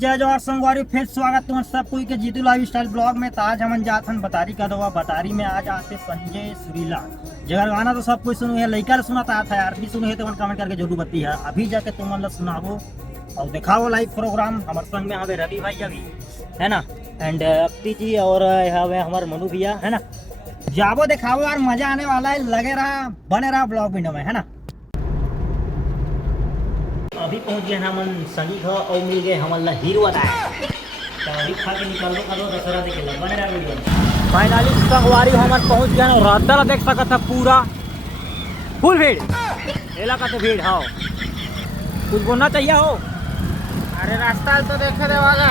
जय जोहार संगवारी, फिर स्वागत तुम्हारे सब कोई के जीतू लाइफ स्टाइल ब्लॉग में। ताज हमन जात हन बतारी का दवा बतारी में आज आते संजय सुरीला जगह गाना तो सब कोई सुनो है, लड़का सुनाता था यार भी सुनो है तो कमेंट करके जरूर बत्ती है। अभी जाके तुम मतलब सुनाबो और दिखाओ लाइव प्रोग्राम। हमारे संग में हमें रवि भाई अभी है ना एंड अप्ती जी और हमारे मनु भैया है ना। जाबो दिखाओ यार, मजा आने वाला है, लगे रहा बने रहा ब्लॉग विंडो में है ना। अभी पहुंच गए हम सनी घर और मिल गए हमारा हीरो आता है तो अभी खा के निकल लो करो दशहरा देखे लो बने रहा वीडियो। फाइनली संगवारी हमारे पहुंच गए और रास्ता देख सका था पूरा फुल भीड़ इलाका तो भीड़ हाँ कुछ बोलना चाहिए हो। अरे रास्ता तो देखे देवागा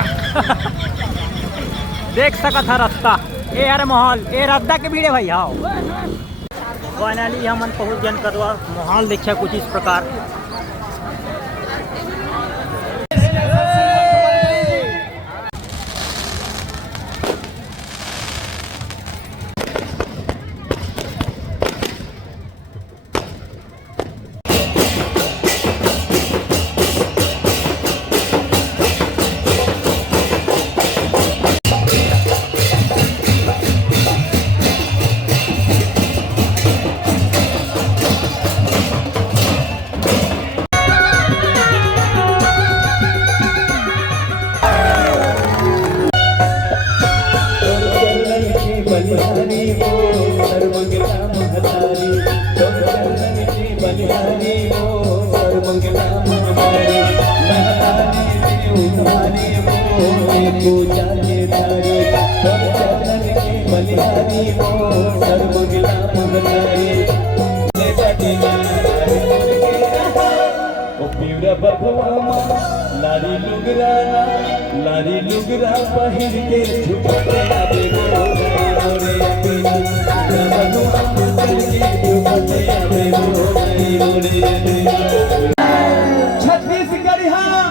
देख सका था रास्ता ये यार माहौल ये रास्ता के भीड़ है भाई हाँ। फाइनली हम पहुंच गए कदवा माहौल देखा कुछ इस प्रकार। बलिहारी वो सर्वमंगला महतारी बलिहारी वो सर्वमंगला महतारी उधारी वो पूजा के धारी बलिहारी वो सर्वमंगला महतारी लारी लुगरा पहिर के झुकते आवे छत्तीसगढ़ हाँ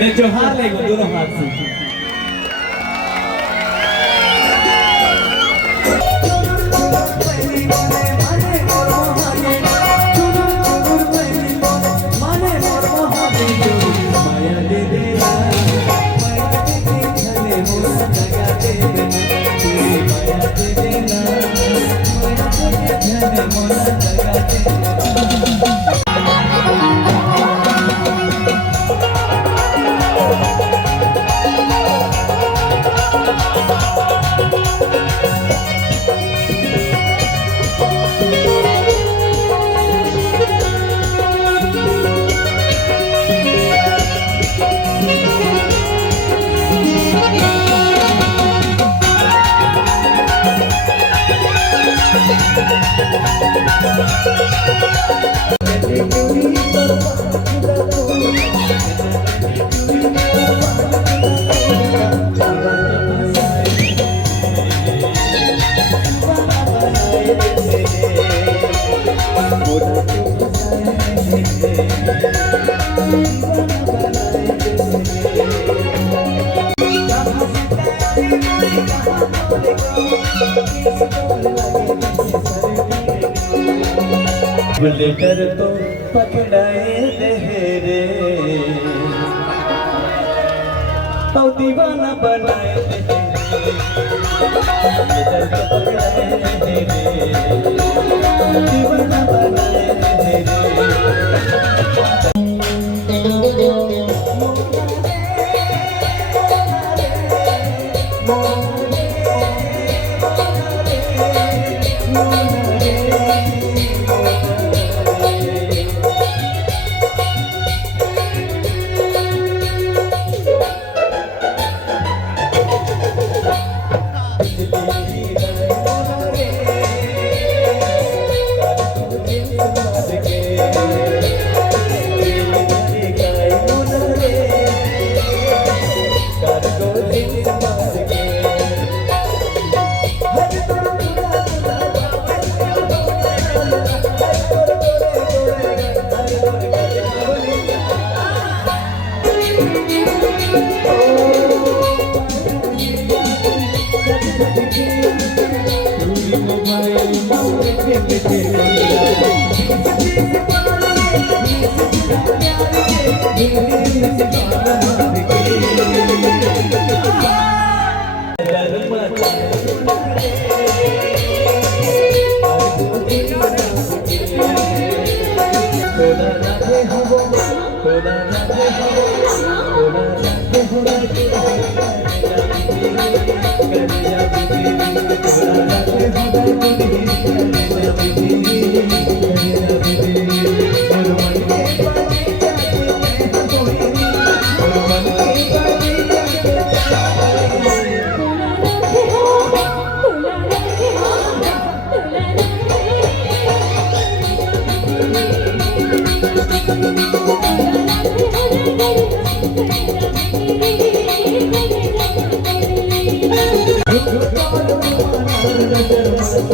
ले जोहार ले दोनों हाथ से लेकर तो पकड़ाए देहरे तो दीवाना बनाए लेकर तो पकड़ाए देहरे दीवाना बनाए ए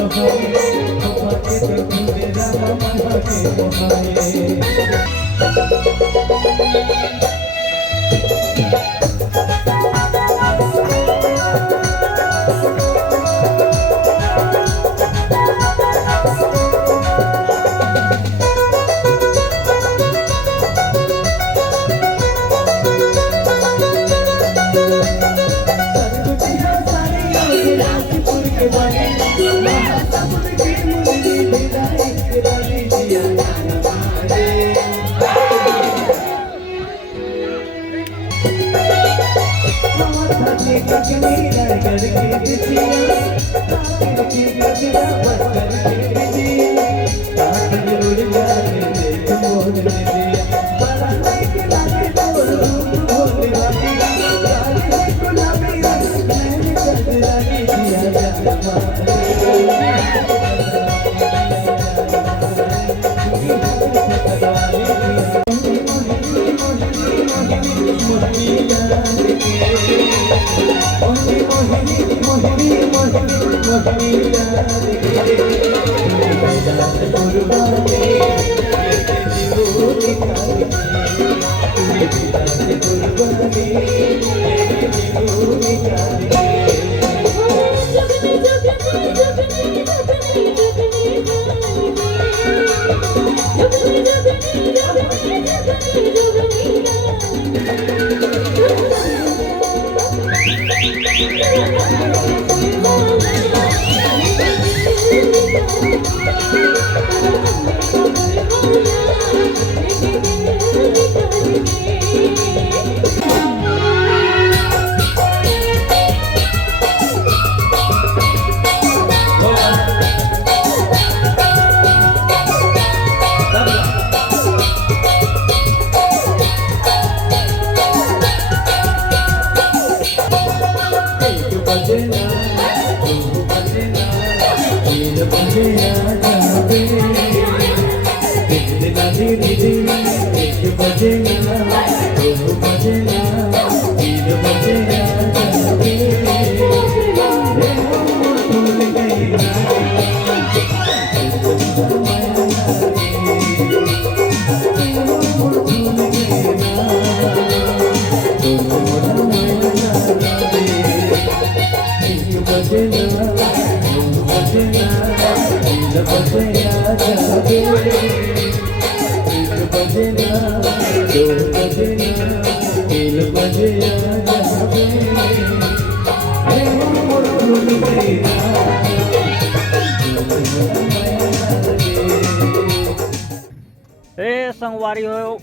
संगवारी हो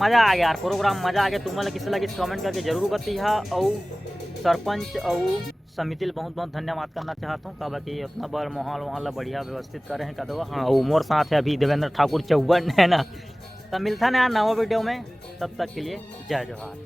मज़ा आ गया यार, प्रोग्राम मज़ा आ गया। तुम्हारा किस लगे कमेंट करके जरूर बतिहा। और सरपंच और समिति बहुत बहुत धन्यवाद करना चाहता हूँ, कहा कि अपना बड़ माहौल वहाँ बढ़िया व्यवस्थित करे हैं कदवा। हाँ उमर साथ है अभी देवेंद्र ठाकुर चौबन है ना। तो मिलता ना नवा वीडियो में, तब तक के लिए जय जोहार।